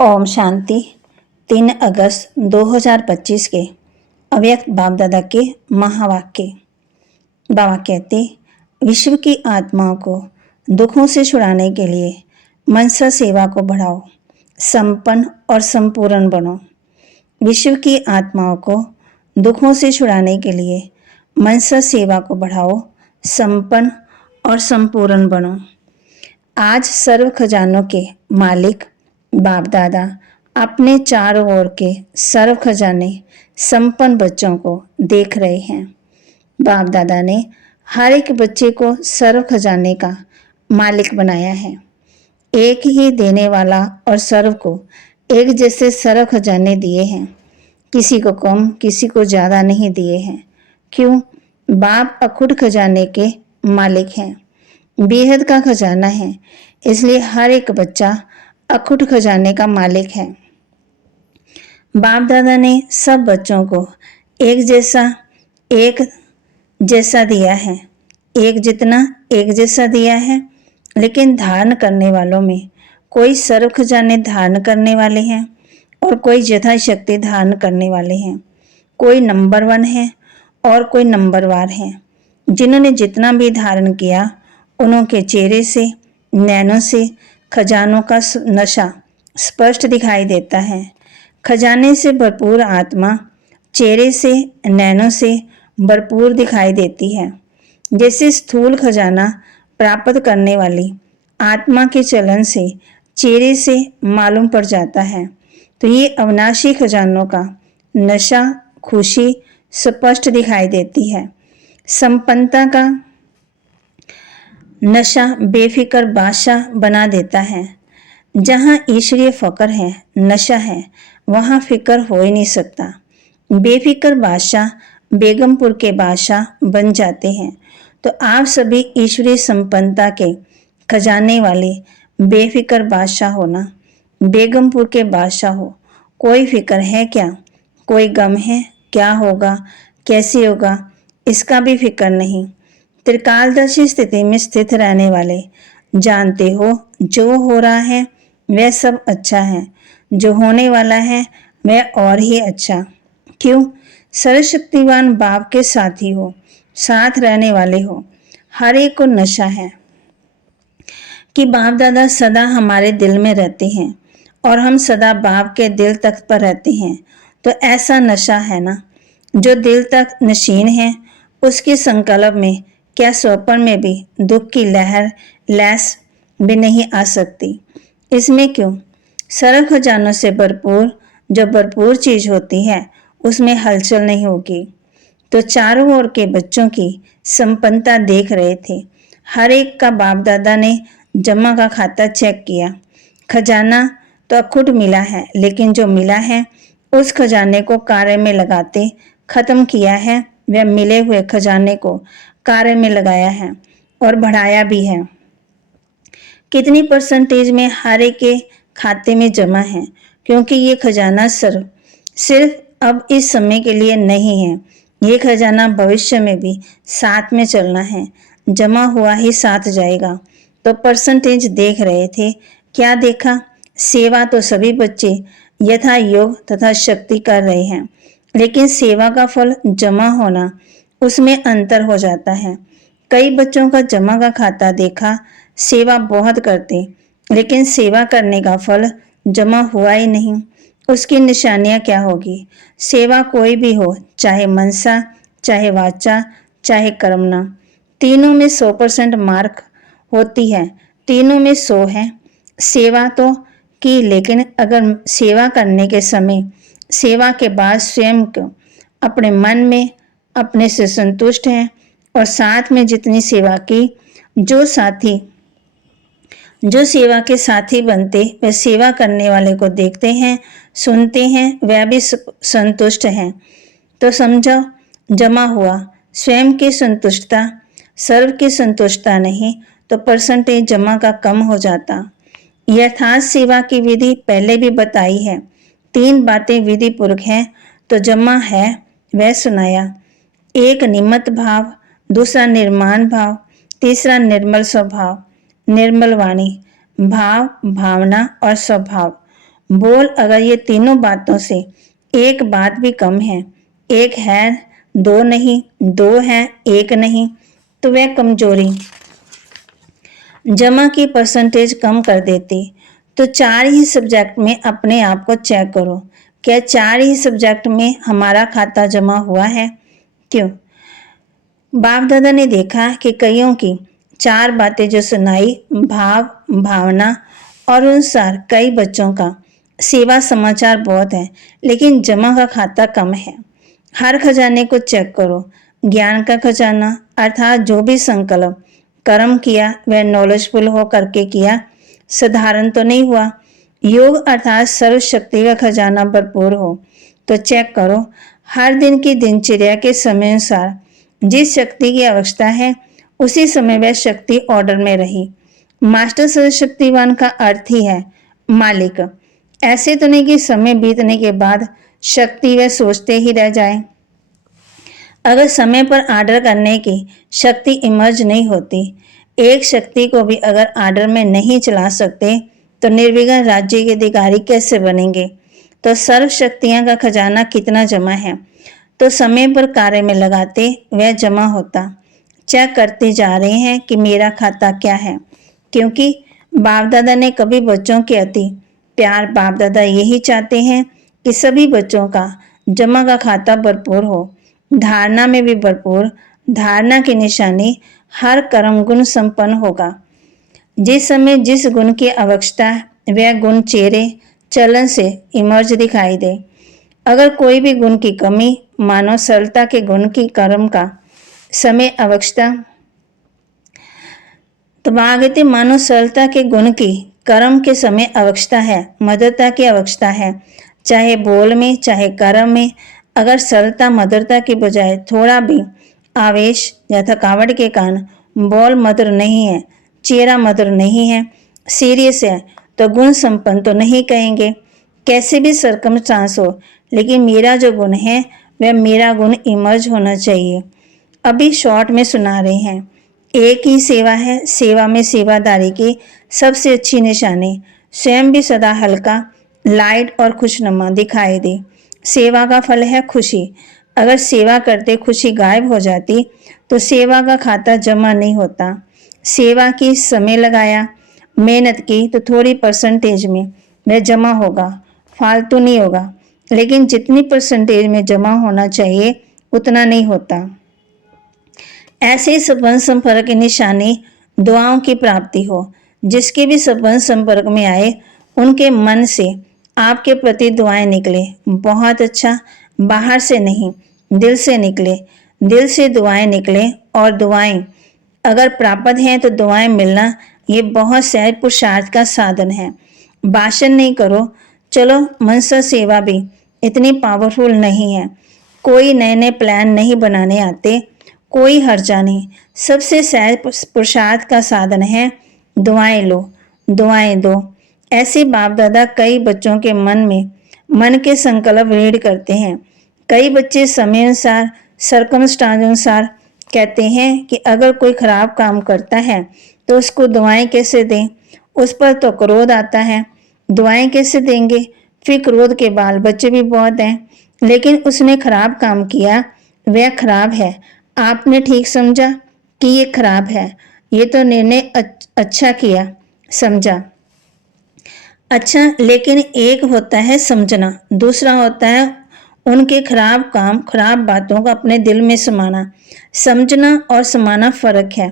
ओम शांति। 3 अगस्त 2025 के अव्यक्त बाप दादा के महावाक्य। बाबा कहते, विश्व की आत्माओं को दुखों से छुड़ाने के लिए मनसा सेवा को बढ़ाओ, संपन्न और संपूर्ण बनो। विश्व की आत्माओं को दुखों से छुड़ाने के लिए मनसा सेवा को बढ़ाओ, संपन्न और संपूर्ण बनो। आज सर्व खजानों के मालिक बाप दादा अपने चारों ओर के सर्व खजाने संपन्न बच्चों को देख रहे हैं। बाप दादा ने हर एक बच्चे को सर्व खजाने का मालिक बनाया है। एक ही देने वाला और सर्व को एक जैसे सर्व खजाने दिए हैं। किसी को कम, किसी को ज़्यादा नहीं दिए हैं। क्यों? बाप अखुट खजाने के मालिक हैं, बेहद का खजाना है, इसलिए हर एक बच्चा अखुट खजाने का मालिक है। बाप दादा ने सब बच्चों को एक जैसा दिया है, एक जितना एक जैसा दिया है, लेकिन धारण करने वालों में कोई सर्व खजाने धारण करने वाले हैं और कोई यथाशक्ति धारण करने वाले हैं। कोई नंबर 1 है और कोई नंबर वार है। जिन्होंने जितना भी धारण किया, उनके चेहरे से, नैनों से खजानों का नशा स्पष्ट दिखाई देता है। खजाने से भरपूर आत्मा चेहरे से, नैनों से भरपूर दिखाई देती है। जैसे स्थूल खजाना प्राप्त करने वाली आत्मा के चलन से चेहरे से मालूम पड़ जाता है, तो ये अविनाशी खजानों का नशा, खुशी स्पष्ट दिखाई देती है। संपन्नता का नशा बेफिक्र बादशाह बना देता है। जहाँ ईश्वरीय फकर है, नशा है, वहाँ फिक्र हो ही नहीं सकता। बेफिक्र बादशाह बेगमपुर के बादशाह बन जाते हैं। तो आप सभी ईश्वरीय संपन्नता के खजाने वाले बेफिक्र बादशाह हो ना। बेगमपुर के बादशाह हो। कोई फिक्र है क्या? कोई गम है? क्या होगा, कैसे होगा, इसका भी फिक्र नहीं। त्रिकालदर्शी स्थिति में स्थित रहने वाले जानते हो, जो हो रहा है वह सब अच्छा है, जो होने वाला है वह और ही अच्छा। क्यों? सर्वशक्तिवान बाप के साथी हो, साथ रहने वाले हो। हर एक को नशा है कि बाप दादा सदा हमारे दिल में रहते हैं और हम सदा बाप के दिल तख्त पर रहते हैं। तो ऐसा नशा है ना, जो दिल तक नशीन है, उसके संकल्प में क्या स्वप्न में भी दुख की लहर लैस भी नहीं आ सकती। इसमें क्यों? सर्व खजानों से भरपूर जो भरपूर चीज होती है, उसमें हलचल नहीं होगी। तो चारों ओर के बच्चों की संपन्नता देख रहे थे। हर एक का बाप दादा ने जमा का खाता चेक किया। खजाना तो अखुट मिला है, लेकिन जो मिला है उस खजाने को कार्य में लगाते खत्म किया है। वह मिले हुए खजाने को कार्य में लगाया है और बढ़ाया भी है। कितनी परसेंटेज में हर एक के खाते में जमा है, क्योंकि ये खजाना सिर्फ अब इस समय के लिए नहीं है। ये खजाना भविष्य में भी साथ में चलना है, जमा हुआ ही साथ जाएगा। तो परसेंटेज देख रहे थे। क्या देखा? सेवा तो सभी बच्चे यथा योग तथा शक्ति कर रहे हैं, लेकिन सेवा का फल जमा होना, उसमें अंतर हो जाता है। कई बच्चों का जमा का खाता देखा, सेवा बहुत करते, लेकिन सेवा करने का फल जमा हुआ ही नहीं। उसकी निशानियां क्या होगी? सेवा कोई भी हो, चाहे मनसा, चाहे वाचा, चाहे कर्मना, तीनों में 100% मार्क होती है। तीनों में 100 है। सेवा तो की, लेकिन अगर सेवा करने के समय, सेवा के बाद स्वयं को अपने मन में अपने से संतुष्ट हैं और साथ में जितनी सेवा की, जो सेवा के साथी बनते, वे सेवा करने वाले को देखते हैं, सुनते हैं, वह भी संतुष्ट हैं। तो समझो, जमा हुआ स्वयं की संतुष्टता, सर्व की संतुष्टता नहीं, तो परसेंटेज जमा का कम हो जाता। यथार्थ सेवा की विधि पहले भी बताई है। 3 बातें विधि पूर्वक हैं, तो जमा है वह सुनाया। एक निमित्त भाव, दूसरा निर्माण भाव, तीसरा निर्मल स्वभाव, निर्मल वाणी, भाव, भावना और स्वभाव। बोल अगर ये तीनों बातों से एक बात भी कम है, एक है दो नहीं, दो है एक नहीं, तो वह कमजोरी जमा की परसेंटेज कम कर देती। तो 4 ही सब्जेक्ट में अपने आप को चेक करो, क्या 4 ही सब्जेक्ट में हमारा खाता जमा हुआ है? क्यों? बाप दादा ने देखा कि कईयों की 4 बातें जो सुनाई, भाव भावना और अनुसार कई बच्चों का सेवा समाचार बहुत है, लेकिन जमा का खाता कम है। हर खजाने को चेक करो। ज्ञान का खजाना अर्थात जो भी संकल्प कर्म किया वह नॉलेजफुल हो करके किया, साधारण तो नहीं हुआ। योग अर्थात सर्वशक्ति का खजाना भरपूर हो, तो चेक करो हर दिन की दिनचर्या के समय अनुसार जिस शक्ति की आवश्यकता है उसी समय वह शक्ति ऑर्डर में रही। मास्टर सर्वशक्तिवान का अर्थ ही है मालिक। ऐसे तो नहीं कि समय बीतने के बाद शक्ति वह सोचते ही रह जाए। अगर समय पर आर्डर करने की शक्ति इमर्ज नहीं होती, एक शक्ति को भी अगर आर्डर में नहीं चला सकते तो निर्विघ्न राज्य के अधिकारी कैसे बनेंगे? तो सर्व शक्तियां का खजाना कितना जमा है, तो समय पर कार्य में लगाते वह जमा होता। चेक करते जा रहे हैं कि मेरा खाता क्या है, क्योंकि बाप दादा ने कभी बच्चों के अति प्यार, बाप दादा यही चाहते हैं कि सभी बच्चों का जमा का खाता भरपूर हो, धारणा में भी भरपूर। धारणा की निशानी हर कर्म गुण संपन्न होगा। जिस समय जिस गुण की आवश्यकता वह गुण चेहरे चलन से इमर्ज दिखाई दे। अगर कोई भी गुण की कमी, मानो सरलता के गुण की कर्म का समय आवश्यकता, तो आगे मानो सरलता के गुण की कर्म के समय आवश्यकता है, मधुरता की आवश्यकता है, चाहे बोल में चाहे कर्म में। अगर सरलता मधुरता की बजाय थोड़ा भी आवेश या थकावट के कारण बोल मधुर नहीं है, चेहरा मधुर नहीं है, सीरियस है, तो गुण संपन्न तो नहीं कहेंगे। कैसे भी सर्कमस्टांस हो, लेकिन मेरा जो गुण है वह मेरा गुण इमर्ज होना चाहिए। अभी शॉर्ट में सुना रहे हैं, एक ही सेवा है, सेवा में सेवादारी की सबसे अच्छी निशानी स्वयं भी सदा हल्का, लाइट और खुशनुमा दिखाई दे। सेवा का फल है खुशी। अगर सेवा करते खुशी गायब हो जाती तो सेवा का खाता जमा नहीं होता। सेवा की समय लगाया, मेहनत की तो थोड़ी परसेंटेज में वह जमा होगा, फालतू नहीं होगा, लेकिन जितनी परसेंटेज में जमा होना चाहिए उतना नहीं होता। ऐसे संबंध संपर्क की निशानी दुआओं की प्राप्ति हो। जिसके भी संबंध संपर्क में आए उनके मन से आपके प्रति दुआएं निकले, बहुत अच्छा, बाहर से नहीं दिल से निकले, दिल से दुआएं निकले। और दुआएं अगर प्राप्त हैं तो दुआएं मिलना ये बहुत सहज पुरुषार्थ का साधन है। भाषण नहीं करो, चलो मनसा सेवा भी इतनी पावरफुल नहीं है। कोई नए नए प्लान नहीं बनाने आते, कोई हर्जा नहीं। सबसे सहज पुरुषार्थ का साधन है दुआएं लो, दुआएं दो। ऐसे बाप दादा कई बच्चों के मन में मन के संकल्प रीड करते हैं। कई बच्चे समय अनुसार, सर्कमस्टांस अनुसार कहते हैं कि अगर कोई खराब काम करता है तो उसको दुआएं कैसे दें, उस पर तो क्रोध आता है, दुआएं कैसे देंगे? फिर क्रोध के बाल बच्चे भी बहुत हैं, लेकिन उसने खराब काम किया, वह खराब है। आपने ठीक समझा कि ये खराब है, ये तो निर्णय अच्छा किया, समझा। अच्छा, लेकिन एक होता है समझना, दूसरा होता है उनके खराब काम, खराब बातों को अपने दिल में समाना। समझना और समाना फर्क है।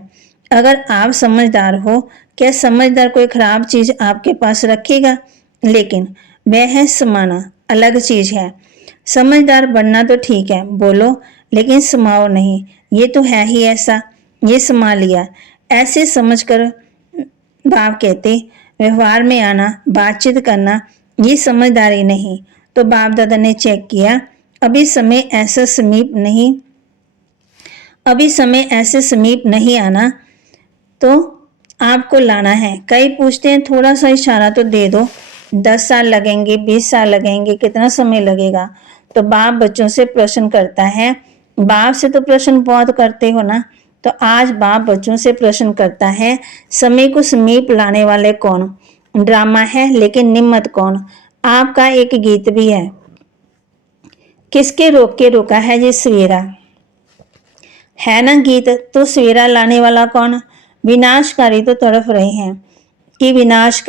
अगर आप समझदार हो, क्या समझदार कोई खराब चीज आपके पास रखेगा? लेकिन वह है समाना, अलग चीज है। समझदार बनना तो ठीक है, बोलो, लेकिन समाओ नहीं। ये तो है ही ऐसा, ये समा लिया, ऐसे समझकर बाप कहते व्यवहार में आना, बातचीत करना, ये समझदारी नहीं। तो बाप दादा ने चेक किया, अभी समय ऐसा समीप नहीं, अभी समय ऐसे समीप नहीं आना, तो आपको लाना है। कई पूछते हैं थोड़ा सा इशारा तो दे दो, 10 साल लगेंगे, 20 साल लगेंगे, कितना समय लगेगा? तो बाप बच्चों से प्रश्न करता है। बाप से तो प्रश्न बहुत करते हो ना, तो आज बाप बच्चों से प्रश्न करता है, समय को समीप लाने वाले कौन? ड्रामा है लेकिन निम्मत कौन? आपका एक गीत भी है, किसके रोक के रोका है ये सवेरा, है ना गीत। तो सवेरा लाने वाला कौन, विनाशकारी तो तड़फ रहे हैं कि विनाश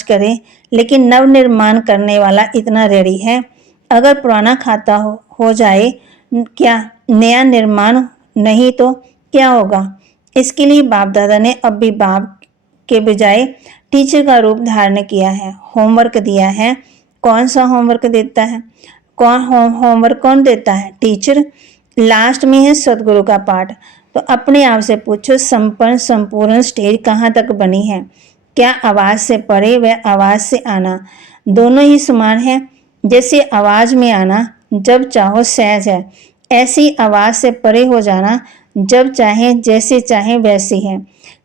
करें, लेकिन नव निर्माण करने वाला इतना रेडी है। अगर पुराना खाता हो जाए, क्या नया निर्माण नहीं तो क्या होगा। इसके लिए बाप दादा ने अब भी बाप के बजाय टीचर का रूप धारण किया है, होमवर्क दिया है। कौन सा होमवर्क देता है, होमवर्क कौन देता है, टीचर। लास्ट में है सदगुरु का पाठ। तो अपने आप से पूछो, संपूर्ण स्टेज कहाँ तक बनी है। क्या आवाज से परे व आवाज से आना दोनों ही समान है। जैसे आवाज में आना जब चाहो सहज है, ऐसी आवाज से परे हो जाना जब चाहे जैसे चाहे वैसे है।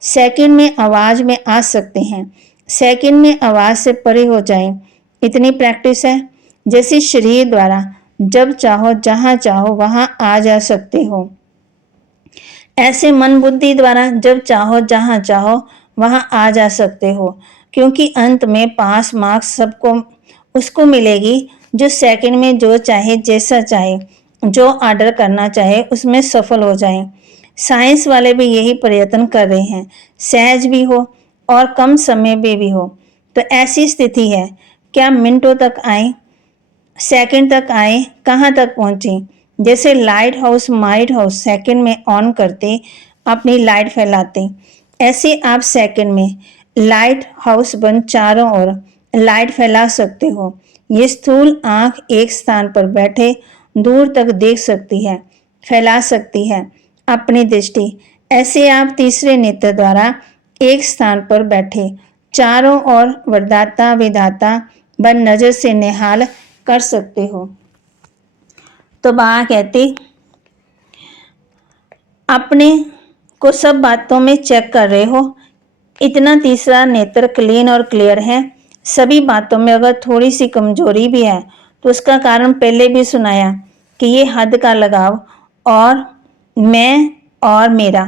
सेकंड में आवाज में आ सकते हैं, सेकंड में आवाज से परे हो जाए, इतनी प्रैक्टिस है। जैसे शरीर द्वारा जब चाहो जहां चाहो वहां आ जा सकते हो, ऐसे मन बुद्धि द्वारा जब चाहो जहां चाहो वहां आ जा सकते हो। क्योंकि अंत में पास मार्क्स सबको उसको मिलेगी जो सेकंड में जो चाहे जैसा चाहे जो ऑर्डर करना चाहे उसमें सफल हो जाए। साइंस वाले भी यही प्रयत्न कर रहे हैं, सहज भी हो और कम समय में भी हो। तो ऐसी स्थिति है, क्या मिनटों तक आए, सेकंड तक आए, कहाँ तक पहुँचे। जैसे लाइट हाउस सेकंड में ऑन करते अपनी लाइट फैलाते, ऐसे आप सेकंड में लाइट हाउस बन चारों ओर लाइट फैला सकते हो। ये स्थूल आंख एक स्थान पर बैठे दूर तक देख सकती है, फैला सकती है अपनी दृष्टि। ऐसे आप तीसरे नेत्र द्वारा एक स्थान पर बैठे चारों ओर वरदाता विधाता बन नजर से निहाल कर सकते हो। तो बाबा कहते, अपने को सब बातों में चेक कर रहे हो, इतना तीसरा नेत्र क्लीन और क्लियर है। सभी बातों में अगर थोड़ी सी कमजोरी भी है तो उसका कारण पहले भी सुनाया कि ये हद का लगाव और मैं और मेरा,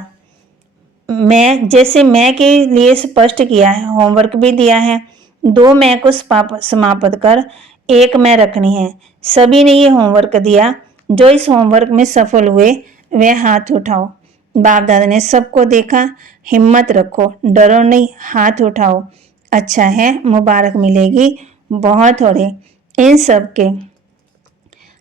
मैं जैसे मैं के लिए स्पष्ट किया है, होमवर्क भी दिया है। दो मैं को समाप्त कर एक मैं रखनी है। सभी ने ये होमवर्क दिया, जो इस होमवर्क में सफल हुए वे हाथ उठाओ। बाप दादा ने सबको देखा, हिम्मत रखो, डरो नहीं, हाथ उठाओ, अच्छा है, मुबारक मिलेगी बहुत थोड़े। इन सब के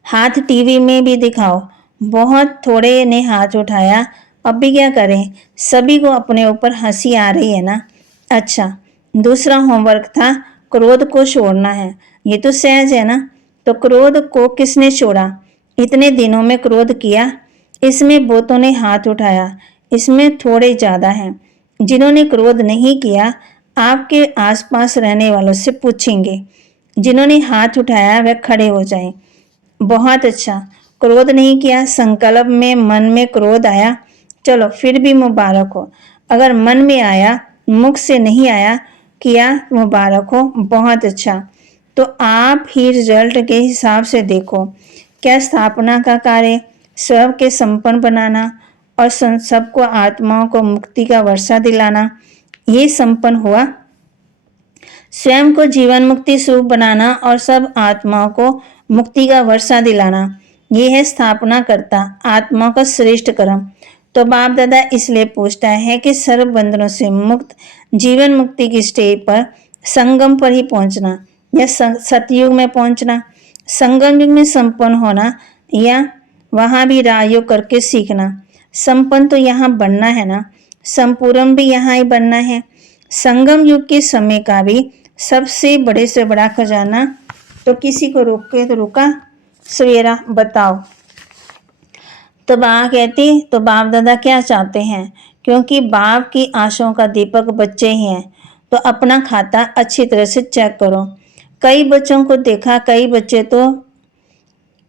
हाथ टीवी में भी दिखाओ, बहुत थोड़े ने हाथ उठाया, अब भी क्या करें, सभी को अपने ऊपर हंसी आ रही है ना। अच्छा, दूसरा होमवर्क था क्रोध को छोड़ना है, ये तो सहज है ना। तो क्रोध को किसने छोड़ा, इतने दिनों में क्रोध किया, इसमें बहुतों ने हाथ उठाया, इसमें थोड़े ज़्यादा हैं। जिन्होंने क्रोध नहीं किया आपके आसपास रहने वालों से पूछेंगे, जिन्होंने हाथ उठाया वह खड़े हो जाएं। बहुत अच्छा, क्रोध नहीं किया, संकल्प में मन में क्रोध आया, चलो फिर भी मुबारक हो। अगर मन में आया, मुख से नहीं आया, किया, मुबारक हो, बहुत अच्छा। तो आप ही रिजल्ट के हिसाब से देखो, क्या स्थापना का कार्य स्वयं के संपन्न बनाना और सबको आत्माओं को मुक्ति का वर्षा दिलाना, ये संपन्न हुआ। स्वयं को जीवन मुक्ति स्वरूप बनाना और सब आत्माओं को मुक्ति का वर्षा दिलाना, ये है स्थापना करता आत्मा का श्रेष्ठ कर्म। तो बाप दादा इसलिए पूछता है कि सर्व बंधनों से मुक्त जीवन मुक्ति की स्टेज पर संगम पर ही पहुंचना या सतयुग में पहुंचना, संगम युग में संपन्न होना या वहां भी राजयोग करके सीखना। संपन्न तो यहाँ बनना है ना, संपूर्ण भी यहाँ ही बनना है। संगम युग के समय का भी सबसे बड़े से बड़ा खजाना, तो किसी को रोके तो रुका सवेरा बताओ। तो बाप कहती, तो बाप दादा क्या चाहते हैं, क्योंकि बाप की आशाओं का दीपक बच्चे ही हैं, तो अपना खाता अच्छी तरह से चेक करो। कई बच्चों को देखा, कई बच्चे तो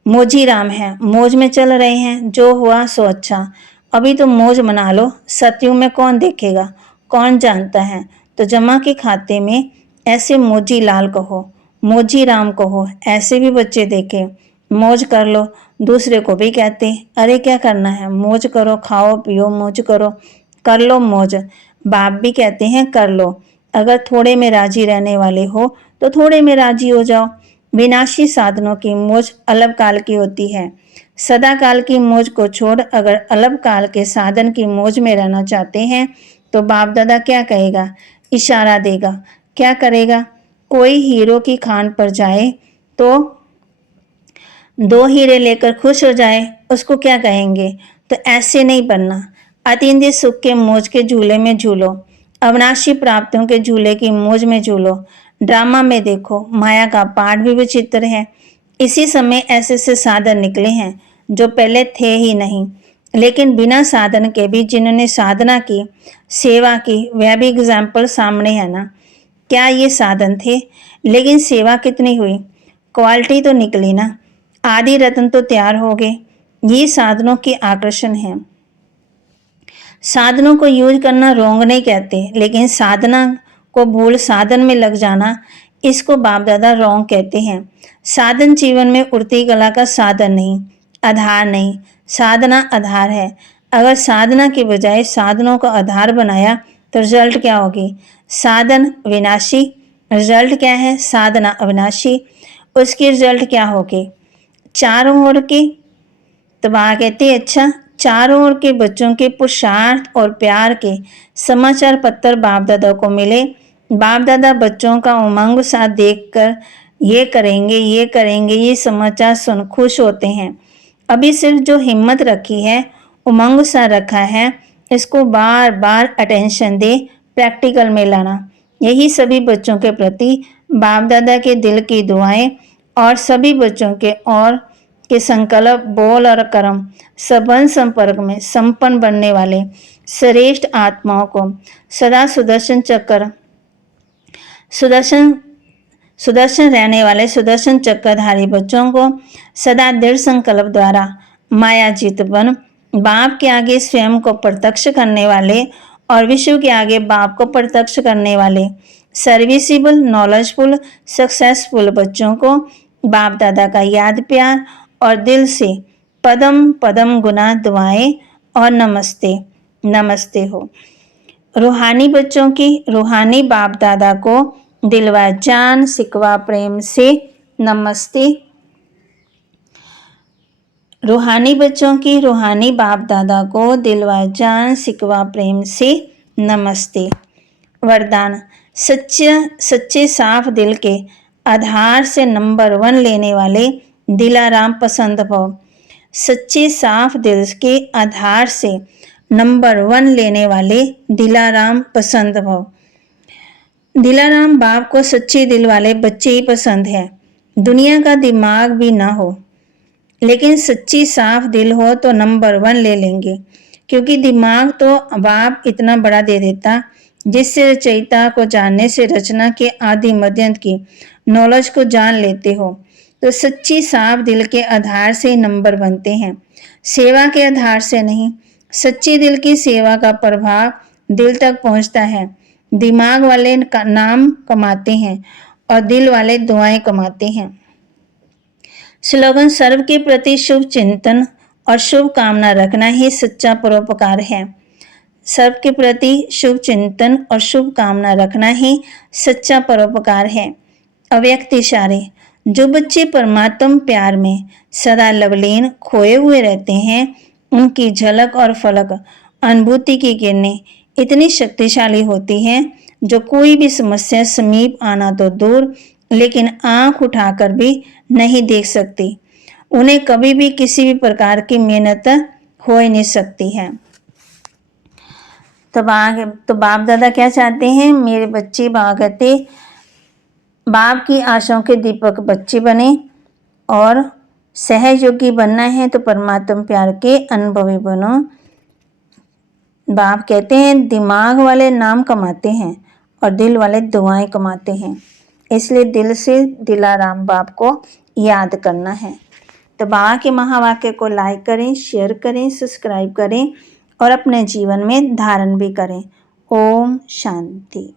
मौजी राम है, मौज में चल रहे हैं, जो हुआ सो अच्छा, अभी तो मौज मना लो, सतयुग में कौन देखेगा, कौन जानता है। तो जमा के खाते में ऐसे मौजी लाल कहो, मौजी राम कहो, ऐसे भी बच्चे देखे, मौज कर लो। दूसरे को भी कहते, अरे क्या करना है, मौज करो, खाओ पियो, मौज करो, कर लो मौज। बाप भी कहते हैं कर लो, अगर थोड़े में राजी रहने वाले हो तो थोड़े में राजी हो जाओ। विनाशी साधनों की मौज अल्प काल की होती है। सदा काल की मौज को छोड़ अगर अल्प काल के साधन की मौज में रहना चाहते हैं तो बाप दादा क्या कहेगा? इशारा देगा। क्या करेगा? कोई हीरो की खान पर जाए तो 2 हीरे लेकर खुश हो जाए, उसको क्या कहेंगे? तो ऐसे नहीं बनना। अतीन्द्रिय सुख के मौज के झूले में झूलो, अविनाशी प्राप्तियों के झूले की मौज में झूलो। ड्रामा में देखो, माया का पाठ भी विचित्र है। इसी समय ऐसे से साधन निकले हैं जो पहले थे ही नहीं, लेकिन बिना साधन के भी जिन्होंने साधना की, सेवा की, वह भी एग्जाम्पल सामने है ना। क्या ये साधन थे? लेकिन सेवा कितनी हुई? क्वालिटी तो निकली ना। आदि रत्न तो तैयार हो गए। ये साधनों के आकर्षण है। साधनों को यूज करना रोंग नहीं कहते, लेकिन साधना को भूल साधन में लग जाना, इसको बाप दादा रोंग कहते हैं। साधन जीवन में उड़ती कला का साधन नहीं, आधार नहीं। साधना आधार है। अगर साधना के बजाय साधनों का आधार बनाया तो रिजल्ट क्या होगी? साधन विनाशी, रिजल्ट क्या है? साधना अविनाशी। उसकी रिजल्ट क्या होगी? चारों ओर के, तो वहाँ कहते हैं अच्छा, चारों ओर के बच्चों के पुरुषार्थ और प्यार के समाचार पत्र बाप दादा को मिले। बाप दादा बच्चों का उमंग साथ देखकर ये करेंगे, ये करेंगे, ये समाचार सुन खुश होते हैं। अभी सिर्फ जो हिम्मत रखी है, उमंग सा रखा है, इसको बार बार अटेंशन दे, प्रैक्टिकल में लाना। यही सभी बच्चों के प्रति बाप दादा के दिल की दुआएं और सभी बच्चों के और के संकल्प, बोल और कर्म संबंध संपर्क में संपन्न बनने वाले श्रेष्ठ आत्माओं को सदा सुदर्शन रहने वाले सुदर्शन चक्रधारी बच्चों को सदा दृढ़ संकल्प द्वारा मायाजीत बन बाप के आगे स्वयं को प्रत्यक्ष करने वाले और विश्व के आगे बाप को प्रत्यक्ष करने वाले सर्विसिबल, नॉलेजफुल, सक्सेसफुल बच्चों को बाप दादा का याद प्यार और दिल से पदम पदम गुना दुआएं और नमस्ते नमस्ते हो। रूहानी बच्चों की रूहानी बाप दादा को दिलवा जान सिकवा प्रेम से नमस्ते। रूहानी बच्चों की रूहानी बाप दादा को दिलवा जान सिकवा प्रेम से नमस्ते। वरदान, सच्चे साफ दिल के आधार से नंबर 1 लेने वाले दिलाराम पसंद भव। सच्चे साफ दिल के आधार से नंबर 1 लेने वाले दिलाराम पसंद भव। दिलाराम बाप को सच्चे दिल वाले बच्चे ही पसंद है। दुनिया का दिमाग भी ना हो, लेकिन सच्ची साफ दिल हो तो नंबर 1 ले लेंगे, क्योंकि दिमाग तो बाप इतना बड़ा दे देता जिससे रचयिता को जानने से रचना के आदि मध्यंत की नॉलेज को जान लेते हो। तो सच्ची साफ दिल के आधार से नंबर बनते हैं, सेवा के आधार से नहीं। सच्चे दिल की सेवा का प्रभाव दिल तक पहुंचता है। दिमाग वाले नाम कमाते हैं और दिल वाले दुआएं कमाते हैं। स्लोगन, सर्व के प्रति शुभ चिंतन और शुभ कामना रखना ही सच्चा परोपकार है। सर्व के प्रति शुभ चिंतन और शुभ कामना रखना ही सच्चा परोपकार है। अव्यक्त इशारे, जो बच्चे परमात्म प्यार में सदा लवलीन खोए हुए रहते हैं, उनकी झलक और फलक अनुभूति की किरणें इतनी शक्तिशाली होती हैं जो कोई भी समस्या समीप आना तो दूर, लेकिन आंख उठाकर भी नहीं देख सकती। उन्हें कभी भी किसी भी प्रकार की मेहनत हो ही नहीं सकती है। तो बाप दादा क्या चाहते हैं? मेरे बच्चे भागते बाप की आशाओं के दीपक बच्चे बने और सहयोगी बनना है तो परमात्म प्यार के अनुभवी बनो। बाप कहते हैं दिमाग वाले नाम कमाते हैं और दिल वाले दुआएं कमाते हैं, इसलिए दिल से दिलाराम बाप को याद करना है। तो बाबा के महावाक्य को लाइक करें, शेयर करें, सब्सक्राइब करें और अपने जीवन में धारण भी करें। ओम शांति।